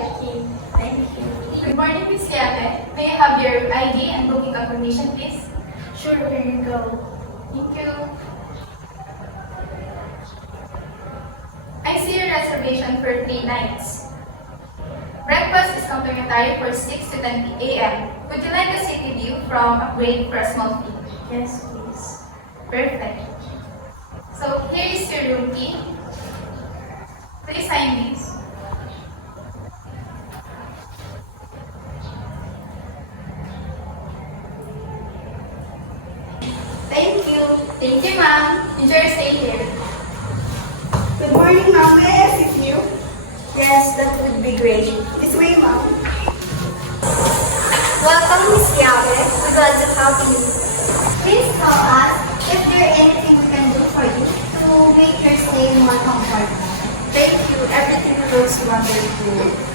the key. Thank you. Good morning, Miss Yate. May I have your ID and booking confirmation, please? Sure, here you go. Thank you. I see your reservation for 3 nights. Breakfast is complimentary for 6 to 10 a.m. Would you like a city view from Upgrade for a small fee? Yes, please. Perfect. So here is your room key. Please sign this. Thank you. Thank you, ma'am. Enjoy your stay here. Good morning, ma'am. May I assist you? Yes, that would be great. This way, ma'am. Welcome, Miss Yabe. We're glad to help you. Please tell us if there anything we can do for you to make your stay more comfortable. Thank you. Everything looks wonderful.